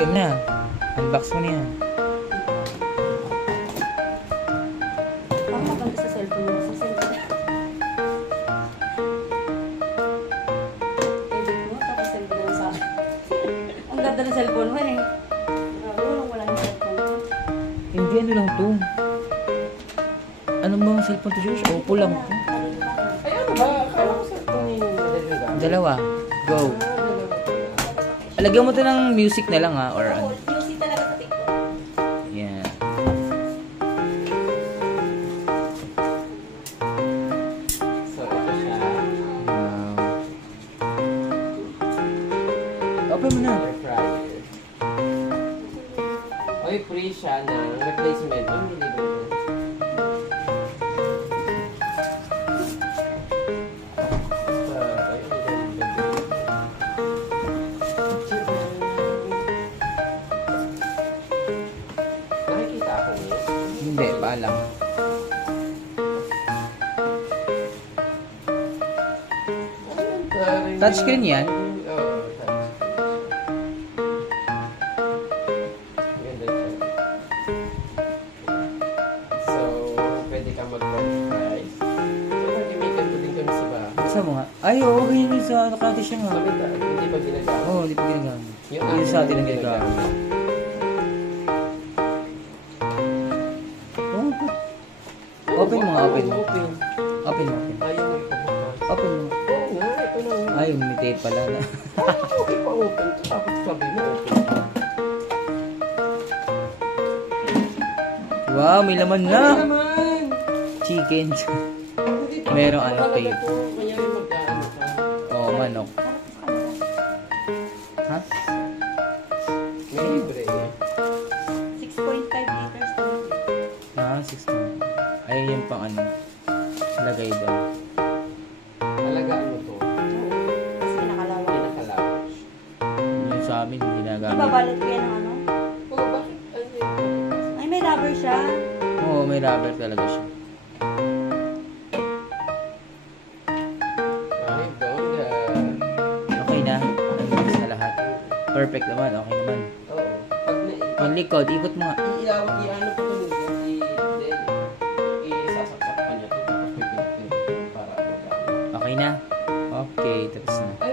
Game na. Unbox mo na yan. Ang maganda sa cellphone mo. Sa cellphone. Edit mo, tapos cellphone na sa akin. Ang ganda ng cellphone mo eh. Wala yung cellphone. Hindi, ano lang to. Ano ba ang cellphone to, Josh? Oppo lang to. Ay, ano ba? Akala ko cellphone yung madali gamit. Dalawa. Go. Alagyan mo to ng music na lang ha, or ano. Music talaga sa TikTok. Yeah. So, ito siya. Open mo na. Air fryer. Oy, free siya ng replacement. Ang nilibre ko. Nakikita ako niya. Hindi, paalam. Touchscreen yan? Oo, touchscreen. Ganda siya. So, pwede kang mag-price. So, nag-makeup ko din kami sa bahay. Basta mo nga. Ay, oo, ganyan yun sa nakati siya nga. Bakit hindi pa ginagamit? Oo, hindi pa ginagamit. Yung Yung sa atin ang ginagamit. Oh, open mo nga, open mo. Open. Open mo, open. Ayaw mo ipabukas. Open mo. Oo nga, ito na nga. Ay, may tape pala na. Okay pa open to. Tapos sabi mo open pa. Wow, may laman Ano na. naman? Chicken. Hindi pa. Merong ano, Talaga tape. po, kaya may mag-ano ka. Oo, manok. Ha? May libre eh. 6.5 liters. Ah, 16. Ay, yun pang ano. Lagay doon. Alagaan mo to. Kasi pinakalawak. Pinakalawak. Yung sa amin, hindi ginagamit. Ibabalot ko yan ng ano? Oh, bakit? Ano yun? Ay, may rubber siya. Oo, may rubber talaga siya. Ay, bongga. Okay na. Unbox na lahat. Perfect naman. Okay naman. Oo. Pag Yung likod, ikot mo nga. i-ano po ito nito, isasaksak pa niya ito, tapos pipinipin para magamit. Okay na. Okay, tapos na. Ay,